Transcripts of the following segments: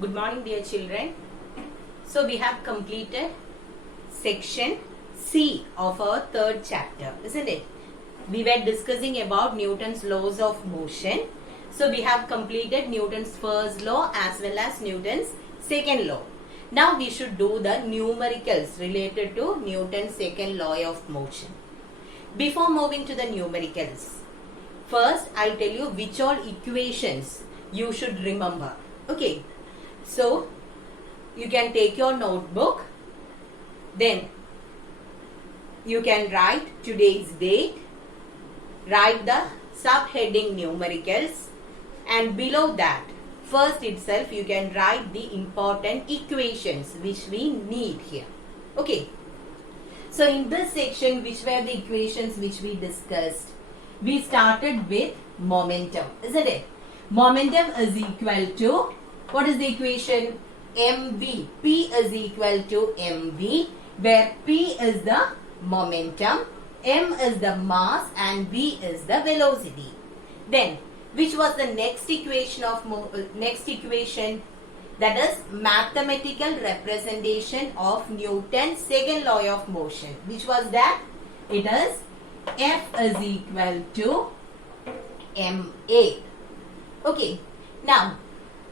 Good morning, dear children. So we have completed section C of our third chapter, isn't it? We were discussing about Newton's laws of motion. So we have completed Newton's first law as well as Newton's second law. Now we should do the numericals related to Newton's second law of motion. Before moving to the numericals, first I'll tell you which all equations you should remember. Okay. So, you can take your notebook, then you can write today's date, write the subheading numericals, and below that, first itself you can write the important equations which we need here. Okay. So, in this section, which were the equations which we discussed? We started with momentum, isn't it? Momentum is equal to, what is the equation? mv. P is equal to mv, where P is the momentum, m is the mass, and v is the velocity. Then, which was the next equation of that is mathematical representation of Newton's second law of motion. Which was that? It is F is equal to ma. Okay. Now,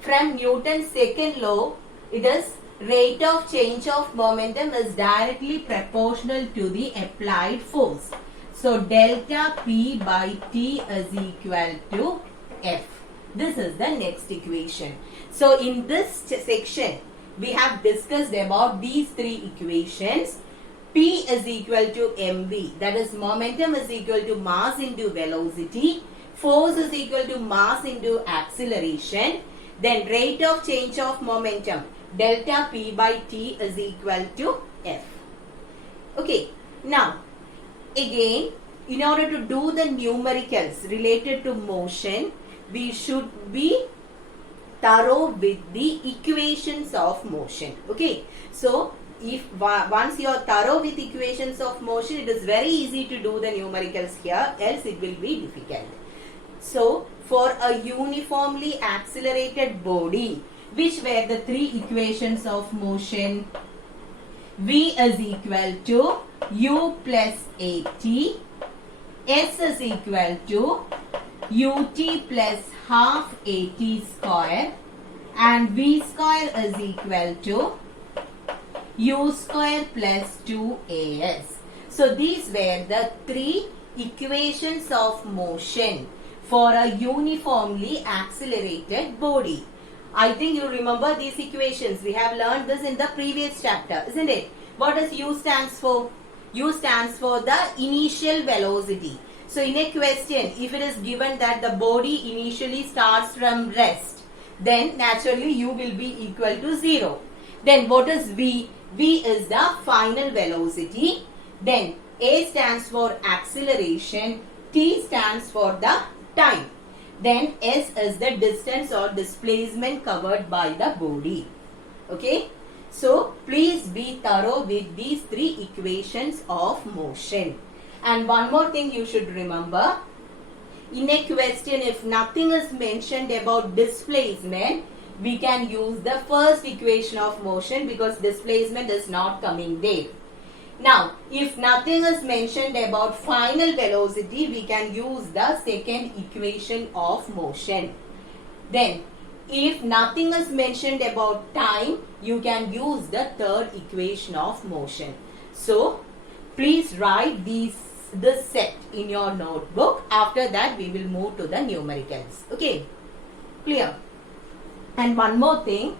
from Newton's second law, it is rate of change of momentum is directly proportional to the applied force. So, delta P by T is equal to F. This is the next equation. So, in this section, we have discussed about these three equations. P is equal to mv, that is momentum is equal to mass into velocity, force is equal to mass into acceleration. Then rate of change of momentum, delta P by T is equal to F. Okay. Now, again, in order to do the numericals related to motion, we should be thorough with the equations of motion. Okay. So, if once you are thorough with equations of motion, it is very easy to do the numericals here, else it will be difficult. So, for a uniformly accelerated body, which were the three equations of motion? V is equal to U plus AT, S is equal to UT plus half AT square, and V square is equal to U square plus 2AS. So, these were the three equations of motion for a uniformly accelerated body. I think you remember these equations. We have learned this in the previous chapter, isn't it? What does U stands for? U stands for the initial velocity. So, in a question, if it is given that the body initially starts from rest, then naturally U will be equal to 0. Then what is V? V is the final velocity. Then A stands for acceleration, T stands for the time. Then S is the distance or displacement covered by the body. Okay. So, please be thorough with these three equations of motion. And one more thing you should remember. In a question, if nothing is mentioned about displacement, we can use the first equation of motion because displacement is not coming there. Now, if nothing is mentioned about final velocity, we can use the second equation of motion. Then, if nothing is mentioned about time, you can use the third equation of motion. So, please write this set in your notebook. After that, we will move to the numericals. Okay, clear? And one more thing,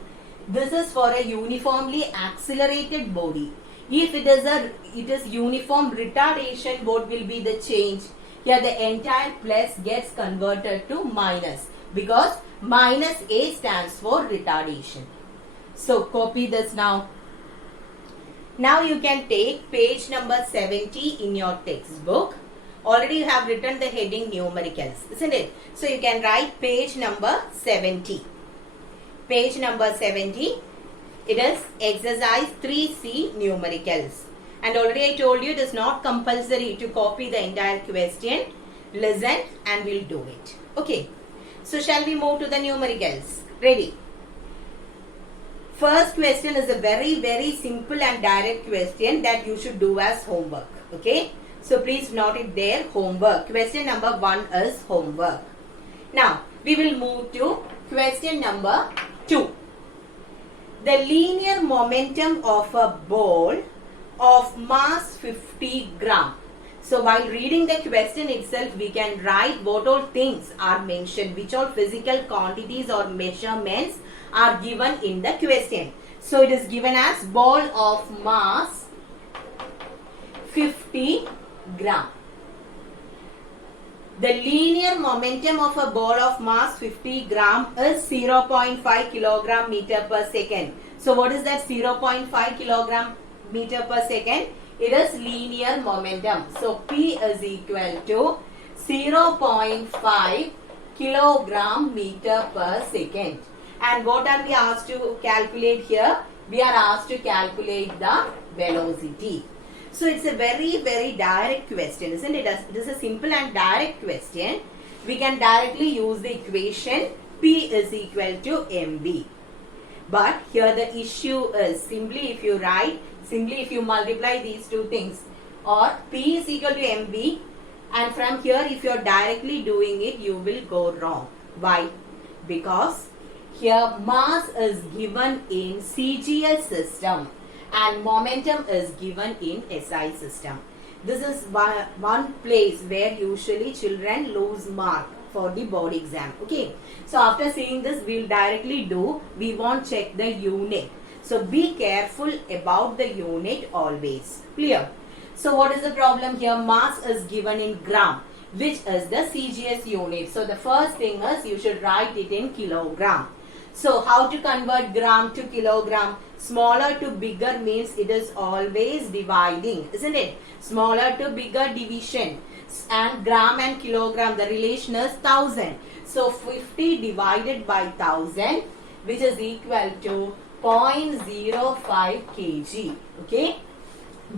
this is for a uniformly accelerated body. If it is uniform retardation, what will be the change? Here the entire plus gets converted to minus because minus A stands for retardation. So copy this now. Now you can take page number 70 in your textbook. Already you have written the heading numericals, isn't it? So you can write page number 70. Page number 70. It is exercise 3C numericals. And already I told you it is not compulsory to copy the entire question. Listen and we'll do it. Okay. So shall we move to the numericals? Ready? First question is a very simple and direct question that you should do as homework. Okay. So please note it there, homework. Question number 1 is homework. Now we will move to question number 2. The linear momentum of a ball of mass 50 gram. So while reading the question itself, we can write what all things are mentioned, which all physical quantities or measurements are given in the question. So it is given as ball of mass 50 gram. The linear momentum of a ball of mass 50 gram is 0.5 kilogram meter per second. So what is that 0.5 kilogram meter per second? It is linear momentum. So P is equal to 0.5 kilogram meter per second. And what are we asked to calculate here? We are asked to calculate the velocity. So it's a very direct question, isn't it? It is a simple and direct question. We can directly use the equation P is equal to mv. But here the issue is simply if you multiply these two things, or P is equal to mv, and from here if you are directly doing it, you will go wrong. Why? Because here mass is given in CGS system and momentum is given in SI system. This is one place where usually children lose mark for the board exam. Okay. So after seeing this, we will directly do, we won't check the unit. So be careful about the unit always. Clear? So what is the problem here? Mass is given in gram, which is the CGS unit. So the first thing is you should write it in kilogram. So how to convert gram to kilogram? Smaller to bigger means it is always dividing, isn't it? Smaller to bigger division. And gram and kilogram, the relation is 1000. So 50 divided by 1000, which is equal to 0.05 kg. Okay?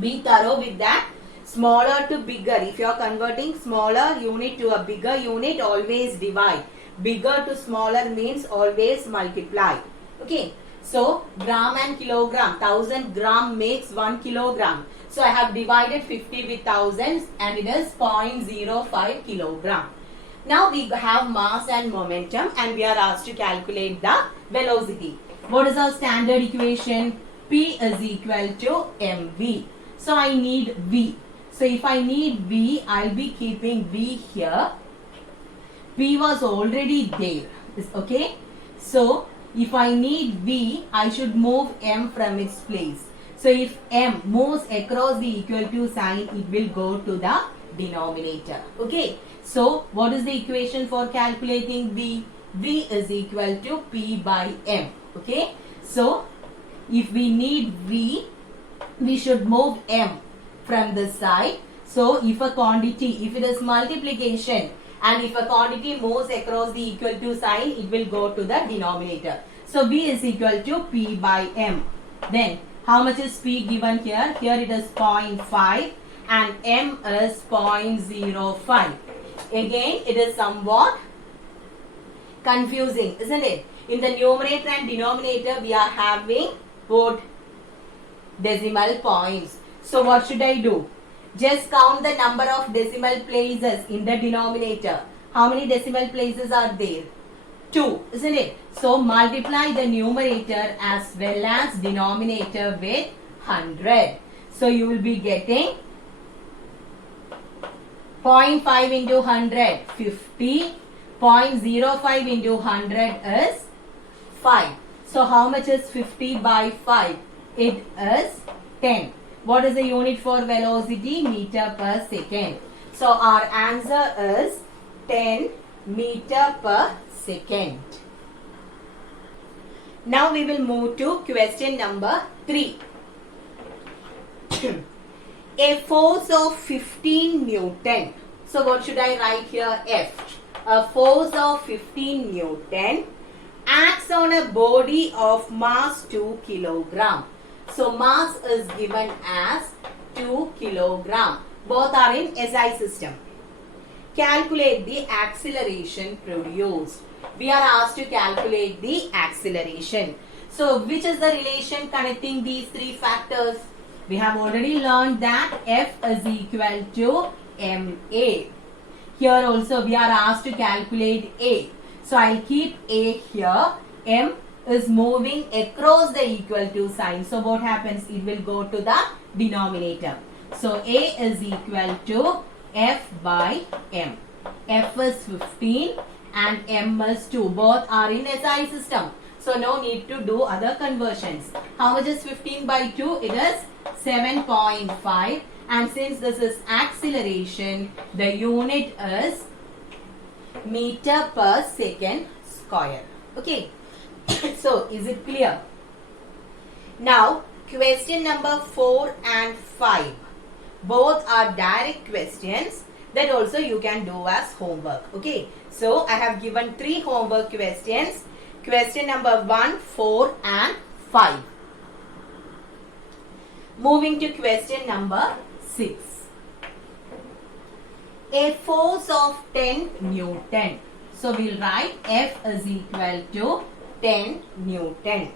Be thorough with that. Smaller to bigger. If you are converting smaller unit to a bigger unit, always divide. Bigger to smaller means always multiply. Okay. So gram and kilogram. 1000 gram makes 1 kilogram. So I have divided 50 with 1000 and it is 0.05 kilogram. Now we have mass and momentum and we are asked to calculate the velocity. What is our standard equation? P is equal to mv. So I need v. So if I need v, I'll be keeping v here. P was already there. Okay. So if I need v, I should move m from its place. So if m moves across the equal to sign, it will go to the denominator. Okay. So what is the equation for calculating v? V is equal to P by m. Okay. So if we need v, we should move m from this side. So if a quantity, if it is multiplication, and if a quantity moves across the equal to sign, it will go to the denominator. So V is equal to P by M. Then how much is P given here? Here it is 0.5 and M is 0.05. Again it is somewhat confusing, isn't it? In the numerator and denominator we are having both decimal points. So what should I do? Just count the number of decimal places in the denominator. How many decimal places are there? 2, isn't it? So multiply the numerator as well as denominator with 100. So you will be getting 0.5 into 100, 50. 0.05 into 100 is 5. So how much is 50 by 5? It is 10. What is the unit for velocity? Meter per second. So our answer is 10 meter per second. Now we will move to question number 3. A force of 15 Newton. So what should I write here? F. A force of 15 Newton acts on a body of mass 2 kilogram. So mass is given as 2 kilogram. Both are in SI system. Calculate the acceleration produced. we are asked to calculate the acceleration. So which is the relation connecting these three factors? We have already learned that F is equal to ma. Here also we are asked to calculate a. So I'll keep a here. M is moving across the equal to sign. So what happens? It will go to the denominator. So a is equal to F by m. F is 15 and m is 2. Both are in SI system. So no need to do other conversions. How much is 15 by 2? It is 7.5. And since this is acceleration, the unit is meter per second square. Okay. So is it clear? Now question number 4 and 5. Both are direct questions that also you can do as homework. Okay. So I have given 3 homework questions. Question number 1, 4 and 5. Moving to question number 6. A force of 10 Newton. So we'll write F is equal to 10 Newton.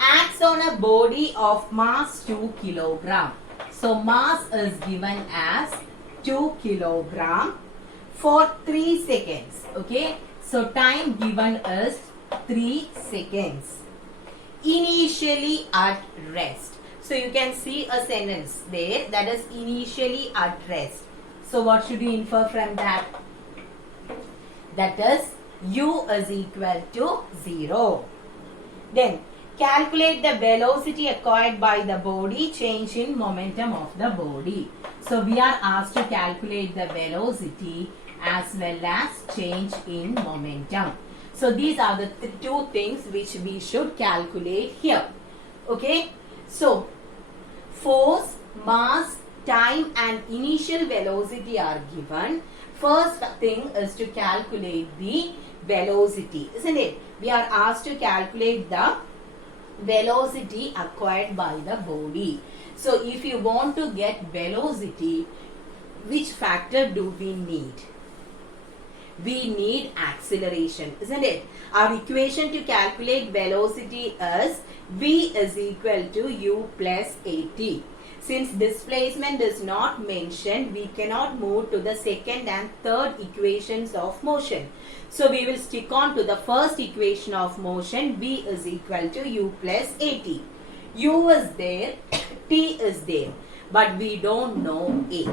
Acts on a body of mass 2 kilogram. So mass is given as 2 kilogram for 3 seconds. Okay. So time given is 3 seconds. Initially at rest. So you can see a sentence there that is initially at rest. So what should you infer from that? That is u is equal to 0. Then calculate the velocity acquired by the body, change in momentum of the body. So we are asked to calculate the velocity as well as change in momentum. So these are the two things which we should calculate here. Okay. So force, mass, time and initial velocity are given. First thing is to calculate the velocity, isn't it? We are asked to calculate the velocity acquired by the body. So if you want to get velocity, which factor do we need? We need acceleration, isn't it? Our equation to calculate velocity is v is equal to u plus at. Since displacement is not mentioned, we cannot move to the second and third equations of motion. So we will stick on to the first equation of motion, v is equal to u plus at. U is there, t is there, but we don't know a.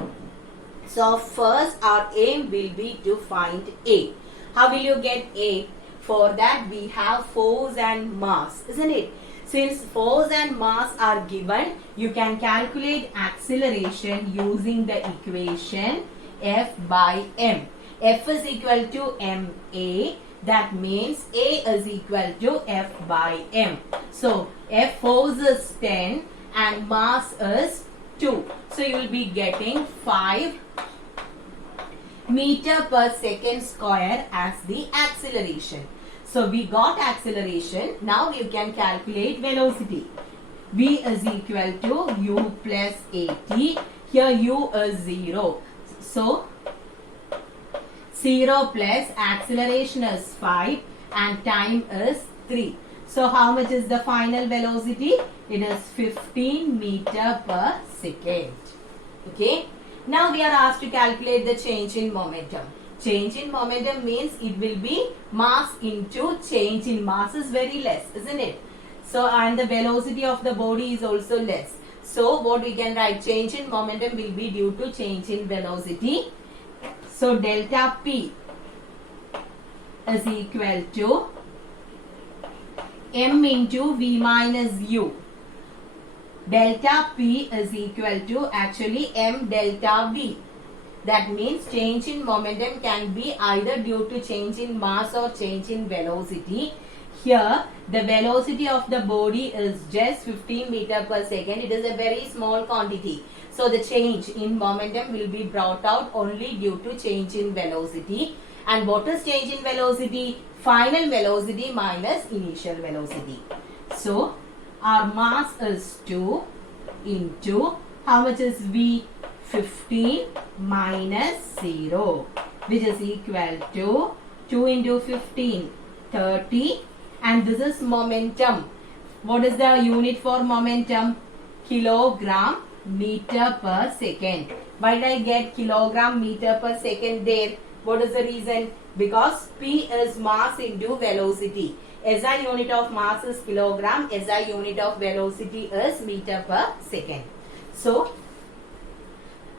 So first our aim will be to find a. How will you get a? For that we have force and mass, isn't it? Since force and mass are given, you can calculate acceleration using the equation F by m. F is equal to ma. That means a is equal to F by m. So F force is 10 and mass is 2. So you will be getting 5 meter per second square as the acceleration. So we got acceleration. Now you can calculate velocity. V is equal to u plus at. Here u is 0. So 0 plus acceleration is 5 and time is 3. So how much is the final velocity? It is 15 meter per second. Okay. Now we are asked to calculate the change in momentum. Change in momentum means it will be mass into change in mass is very less, isn't it? So and the velocity of the body is also less. So what we can write, change in momentum will be due to change in velocity. So delta P is equal to m into v minus u. Delta P is equal to actually m delta v. That means change in momentum can be either due to change in mass or change in velocity. Here the velocity of the body is just 15 meter per second. It is a very small quantity. So the change in momentum will be brought out only due to change in velocity. And what is change in velocity? Final velocity minus initial velocity. So our mass is 2 into how much is v? 15 minus 0, which is equal to 2 into 15 30, and this is momentum. What is the unit for momentum? Kilogram meter per second. Why did I get kilogram meter per second there? What is the reason? Because P is mass into velocity. SI unit of mass is kilogram, SI unit of velocity is meter per second. So,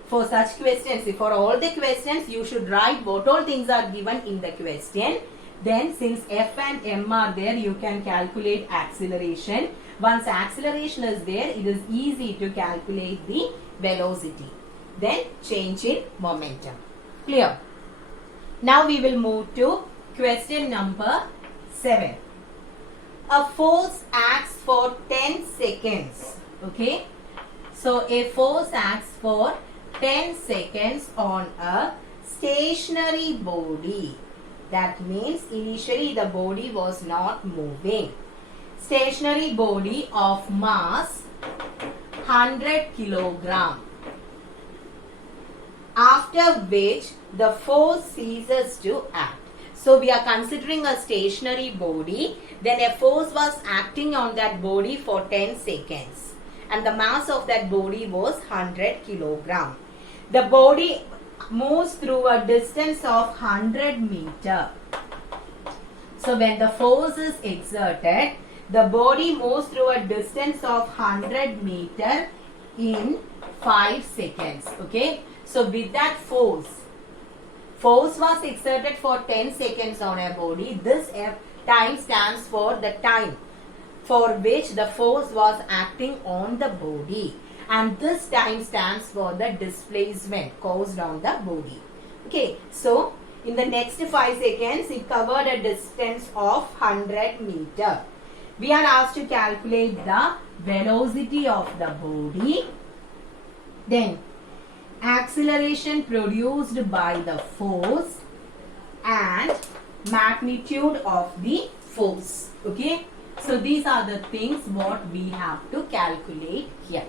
for such questions, for all the questions, you should write what all things are given in the question. Then, since F and M are there, you can calculate acceleration. Once acceleration is there, it is easy to calculate the velocity. Then, change in momentum. Clear? Now, we will move to question number 7. A force acts for 10 seconds. Okay? So, a force acts for 10 seconds on a stationary body. That means initially the body was not moving. Stationary body of mass 100 kilogram. After which the force ceases to act. So we are considering a stationary body. Then a force was acting on that body for 10 seconds. And the mass of that body was 100 kilogram. The body moves through a distance of 100 meter. So when the force is exerted, the body moves through a distance of 100 meter in 5 seconds. Okay. So with that force was exerted for 10 seconds on a body. This F time stands for the time for which the force was acting on the body. And this time stands for the displacement caused on the body. Okay, so in the next 5 seconds, it covered a distance of 100 meter. We are asked to calculate the velocity of the body. Then, acceleration produced by the force and magnitude of the force. Okay, so these are the things what we have to calculate here.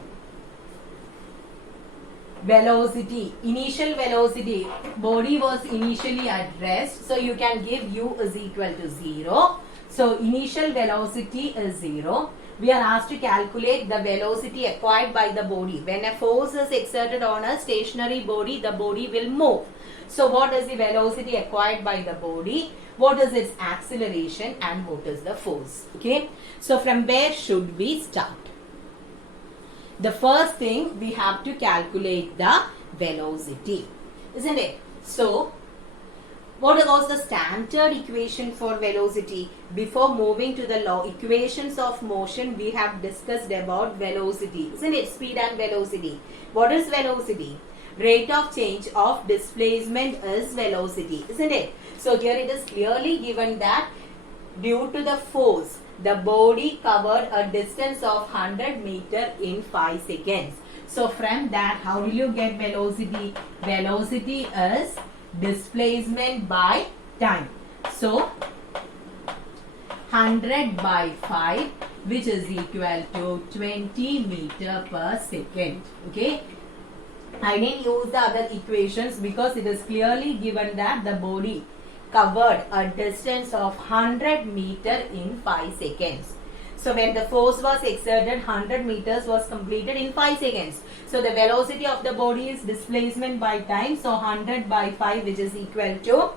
Velocity, initial velocity, body was initially at rest, so you can give u is equal to 0. So initial velocity is 0. We are asked to calculate the velocity acquired by the body. When a force is exerted on a stationary body, the body will move. So what is the velocity acquired by the body? What is its acceleration and what is the force? Okay. So from where should we start? The first thing we have to calculate the velocity, isn't it? So, what was the standard equation for velocity? Before moving to the law equations of motion, we have discussed about velocity, isn't it? Speed and velocity. What is velocity? Rate of change of displacement is velocity, isn't it? So here it is clearly given that due to the force, the body covered a distance of 100 meter in 5 seconds. So from that, how will you get velocity? Velocity is displacement by time. So 100 by 5, which is equal to 20 meter per second. Okay. I didn't use the other equations because it is clearly given that the body covered a distance of 100 meter in 5 seconds. So when the force was exerted, 100 meters was completed in 5 seconds. So the velocity of the body is displacement by time. So 100 by 5, which is equal to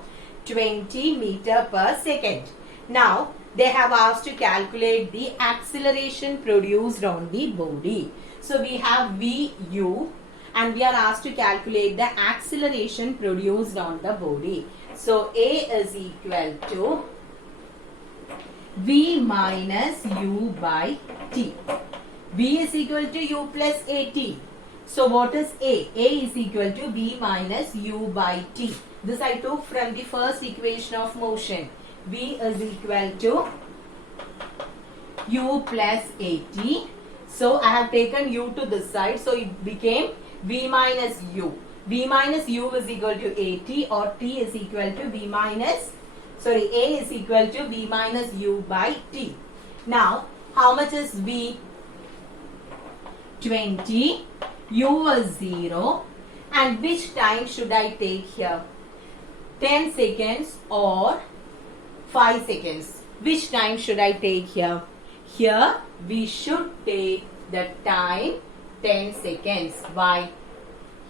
20 meter per second. Now they have asked to calculate the acceleration produced on the body. So we have Vu and we are asked to calculate the acceleration produced on the body. So A is equal to V minus U by T. V is equal to U plus AT. So what is A? A is equal to V minus U by T. This I took from the first equation of motion. V is equal to U plus AT. So I have taken U to this side. So it became V minus U. V minus U is equal to AT, or T is equal to V minus, sorry, A is equal to V minus U by T. Now, how much is V? 20. U is 0. And which time should I take here? 10 seconds or 5 seconds? Which time should I take here? Here we should take the time 10 seconds. Why?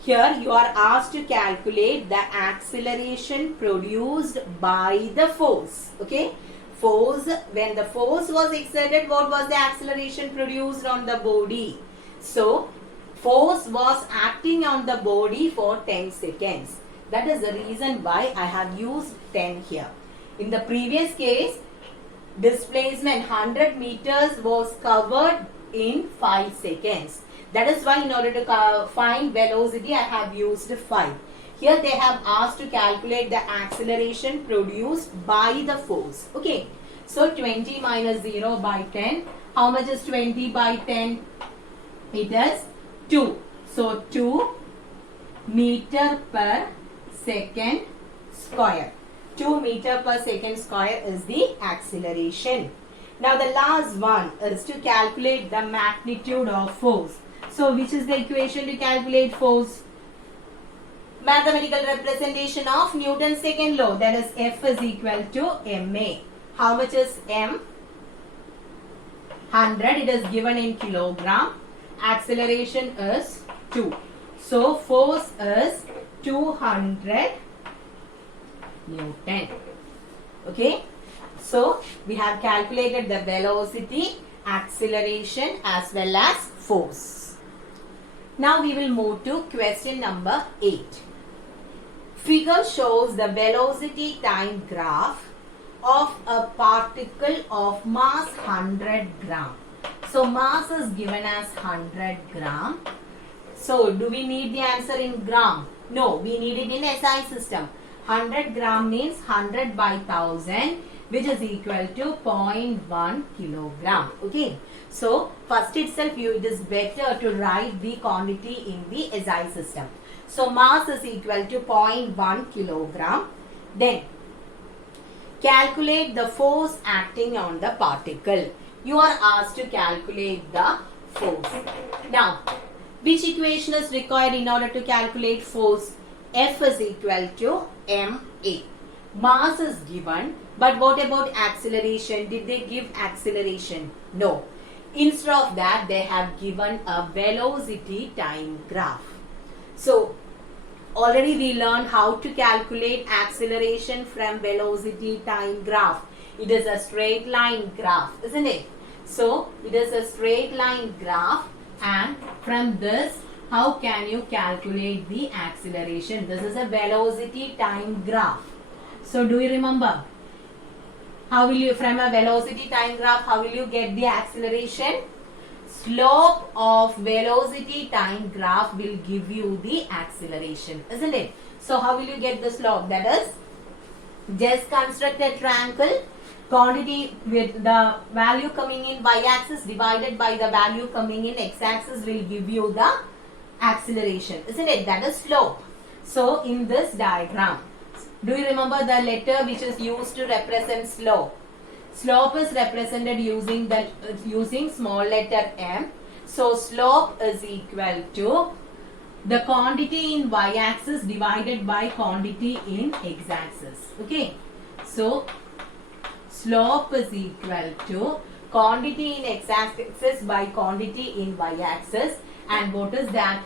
Here you are asked to calculate the acceleration produced by the force. Okay? Force, when the force was exerted, what was the acceleration produced on the body? So, force was acting on the body for 10 seconds. That is the reason why I have used 10 here. In the previous case, displacement 100 meters was covered in 5 seconds. That is why in order to find velocity, I have used 5. Here they have asked to calculate the acceleration produced by the force. Okay. So 20 minus 0 by 10. How much is 20 by 10? It is 2. So 2 meter per second square. 2 meter per second square is the acceleration. Now the last one is to calculate the magnitude of force. So which is the equation to calculate force? Mathematical representation of Newton's second law, that is F is equal to ma. How much is m? 100. It is given in kilogram. Acceleration is 2. So force is 200 Newton. Okay. So we have calculated the velocity, acceleration as well as force. Now we will move to question number 8. Figure shows the velocity time graph of a particle of mass 100 gram. So mass is given as 100 gram. So do we need the answer in gram? No, we need it in SI system. 100 gram means 100 by 1000, which is equal to 0.1 kilogram. Okay. So first itself it is better to write the quantity in the SI system. So mass is equal to 0.1 kilogram. Then calculate the force acting on the particle. You are asked to calculate the force. Now, which equation is required in order to calculate force? F is equal to ma. Mass is given, but what about acceleration? Did they give acceleration? No. Instead of that, they have given a velocity time graph. So, already we learned how to calculate acceleration from velocity time graph. It is a straight line graph, isn't it? So, it is a straight line graph, and from this, how can you calculate the acceleration? This is a velocity time graph. So, do you remember? How will you, from a velocity time graph, how will you get the acceleration? Slope of velocity time graph will give you the acceleration, isn't it? So how will you get the slope? That is, just construct a triangle, quantity with the value coming in y-axis divided by the value coming in x-axis will give you the acceleration, isn't it? That is slope. So in this diagram, do you remember the letter which is used to represent slope? Slope is represented using small letter m. So slope is equal to the quantity in y-axis divided by quantity in x-axis. Okay. So slope is equal to quantity in x-axis by quantity in y-axis. And what is that?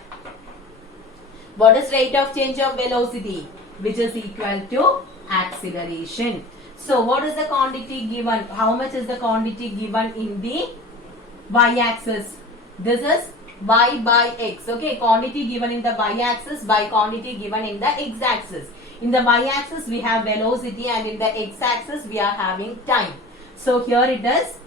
What is rate of change of velocity? Which is equal to acceleration. So what is the quantity given? How much is the quantity given in the y-axis? This is y by x. Okay, quantity given in the y-axis by quantity given in the x-axis. In the y-axis we have velocity, and in the x-axis we are having time. So here it is.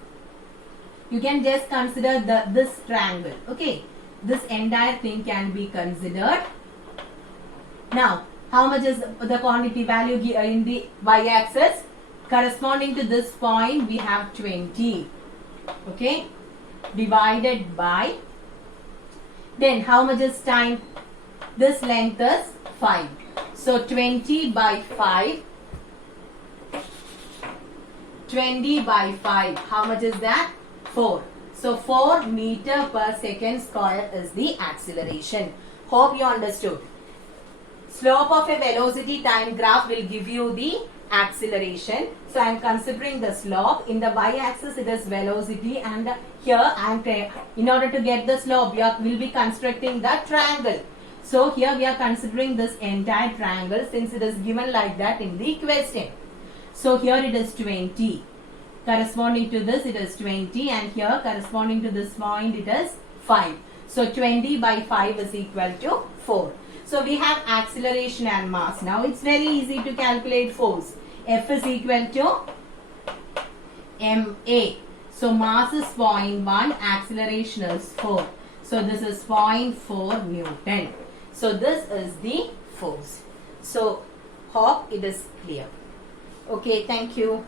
You can just consider this triangle. Okay, this entire thing can be considered. Now, how much is the quantity value in the y-axis? Corresponding to this point, we have 20. Okay, divided by, then how much is time? This length is 5. So 20 by 5. 20 by 5. How much is that? 4. So 4 meter per second square is the acceleration. Hope you understood. Slope of a velocity time graph will give you the acceleration. So I am considering the slope. In the y-axis it is velocity, and here in order to get the slope, will be constructing the triangle. So here we are considering this entire triangle since it is given like that in the question. So here it is 20. Corresponding to this it is 20, and here corresponding to this point it is 5. So 20 by 5 is equal to 4. So we have acceleration and mass. Now it's very easy to calculate force. F is equal to ma. So mass is 0.1, acceleration is 4. So this is 0.4 Newton. So this is the force. So hope it is clear. Okay, thank you.